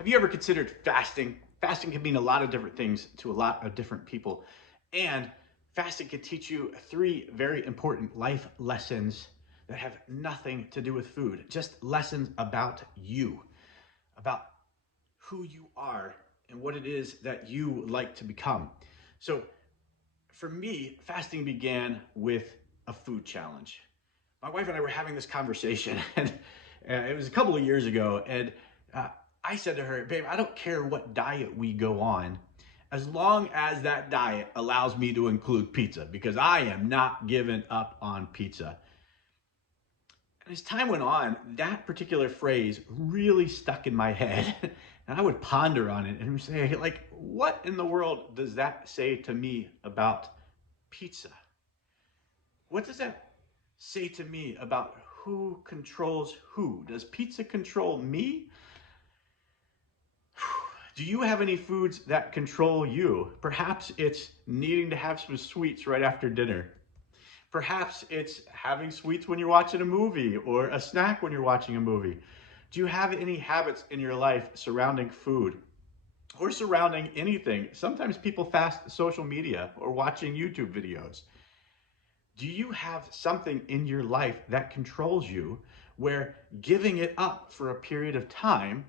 Have you ever considered fasting? Fasting can mean a lot of different things to a lot of different people. And fasting can teach you three very important life lessons that have nothing to do with food, just lessons about you, about who you are and what it is that you like to become. So for me, fasting began with a food challenge. My wife and I were having this conversation, and it was a couple of years ago. And uh, I said to her, "Babe, I don't care what diet we go on, as long as that diet allows me to include pizza, because I am not giving up on pizza." And as time went on, that particular phrase really stuck in my head. And I would ponder on it and say, like, what in the world does that say to me about pizza? What does that say to me about who controls who? Does pizza control me? Do you have any foods that control you? Perhaps it's needing to have some sweets right after dinner. Perhaps it's having sweets when you're watching a movie or a snack when you're watching a movie. Do you have any habits in your life surrounding food or surrounding anything? Sometimes people fast social media or watching YouTube videos. Do you have something in your life that controls you where giving it up for a period of time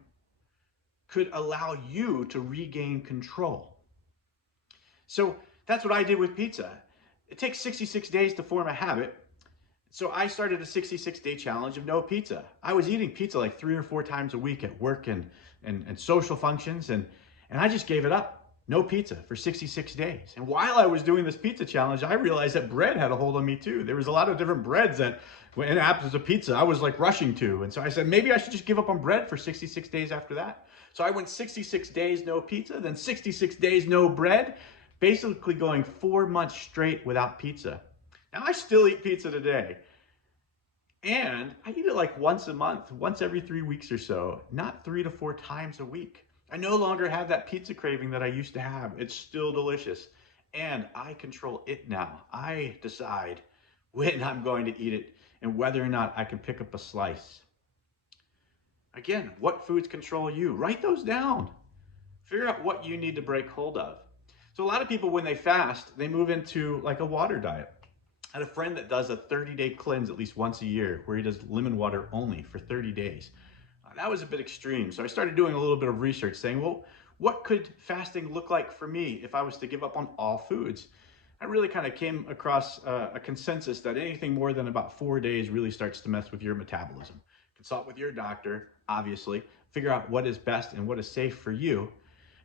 could allow you to regain control? So that's what I did with pizza. It takes 66 days to form a habit. So I started a 66-day challenge of no pizza. I was eating pizza like 3 or 4 times a week at work and social functions, and I just gave it up. No pizza for 66 days. And while I was doing this pizza challenge, I realized that bread had a hold on me too. There was a lot of different breads that, in absence of pizza, I was like rushing to. And so I said, maybe I should just give up on bread for 66 days after that. So I went 66 days no pizza, then 66 days no bread, basically going 4 months straight without pizza. Now I still eat pizza today. And I eat it like once a month, once every 3 weeks or so, not 3 to 4 times a week. I no longer have that pizza craving that I used to have. It's still delicious. And I control it now. I decide when I'm going to eat it and whether or not I can pick up a slice. Again, what foods control you? Write those down. Figure out what you need to break hold of. So a lot of people, when they fast, they move into like a water diet. I had a friend that does a 30-day cleanse at least once a year where he does lemon water only for 30 days. That was a bit extreme. So I started doing a little bit of research saying, well, what could fasting look like for me if I was to give up on all foods? I really kind of came across a consensus that anything more than about 4 days really starts to mess with your metabolism. Consult with your doctor, obviously, figure out what is best and what is safe for you.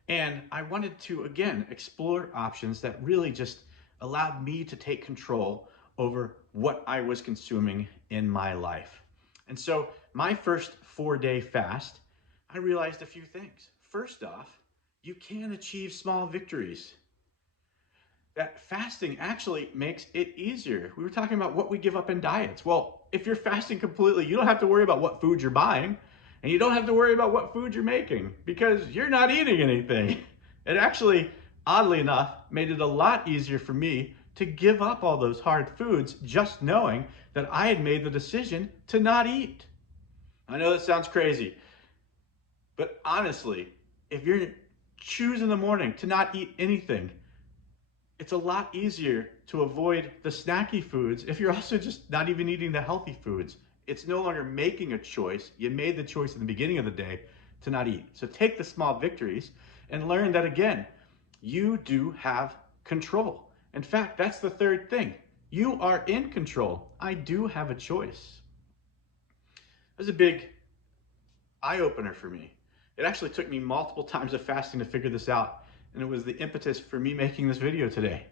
And I wanted to, again, explore options that really just allowed me to take control over what I was consuming in my life. And so my first 4-day fast, I realized a few things. First off, you can achieve small victories. That fasting actually makes it easier. We were talking about what we give up in diets. Well, if you're fasting completely, you don't have to worry about what food you're buying, and you don't have to worry about what food you're making because you're not eating anything. It actually, oddly enough, made it a lot easier for me to give up all those hard foods just knowing that I had made the decision to not eat. I know that sounds crazy, but honestly, if you're choosing in the morning to not eat anything, it's a lot easier to avoid the snacky foods if you're also just not even eating the healthy foods. It's no longer making a choice. You made the choice in the beginning of the day to not eat. So take the small victories and learn that, again, you do have control. In fact, that's the third thing. You are in control. I do have a choice. It was a big eye-opener for me. It actually took me multiple times of fasting to figure this out, and it was the impetus for me making this video today.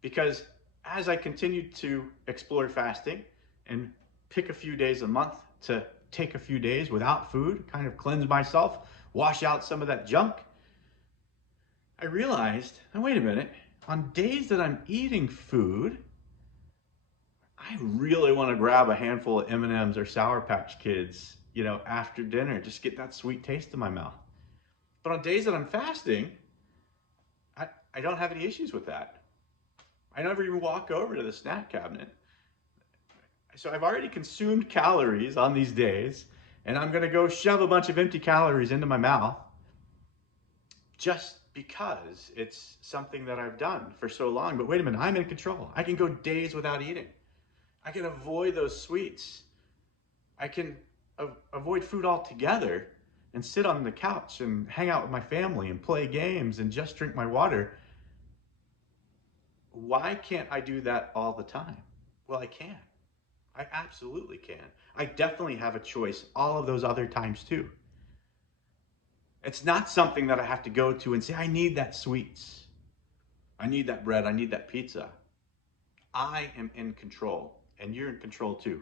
Because as I continued to explore fasting and pick a few days a month to take a few days without food, kind of cleanse myself, wash out some of that junk, I realized, now wait a minute, on days that I'm eating food, I really want to grab a handful of M&Ms or Sour Patch Kids, after dinner, just get that sweet taste in my mouth. But on days that I'm fasting, I don't have any issues with that. I never even walk over to the snack cabinet. So I've already consumed calories on these days, and I'm going to go shove a bunch of empty calories into my mouth just because it's something that I've done for so long. But wait a minute, I'm in control. I can go days without eating. I can avoid those sweets. I can avoid food altogether and sit on the couch and hang out with my family and play games and just drink my water. Why can't I do that all the time? Well, I can. I absolutely can. I definitely have a choice all of those other times too. It's not something that I have to go to and say, I need that sweets. I need that bread. I need that pizza. I am in control, and you're in control too.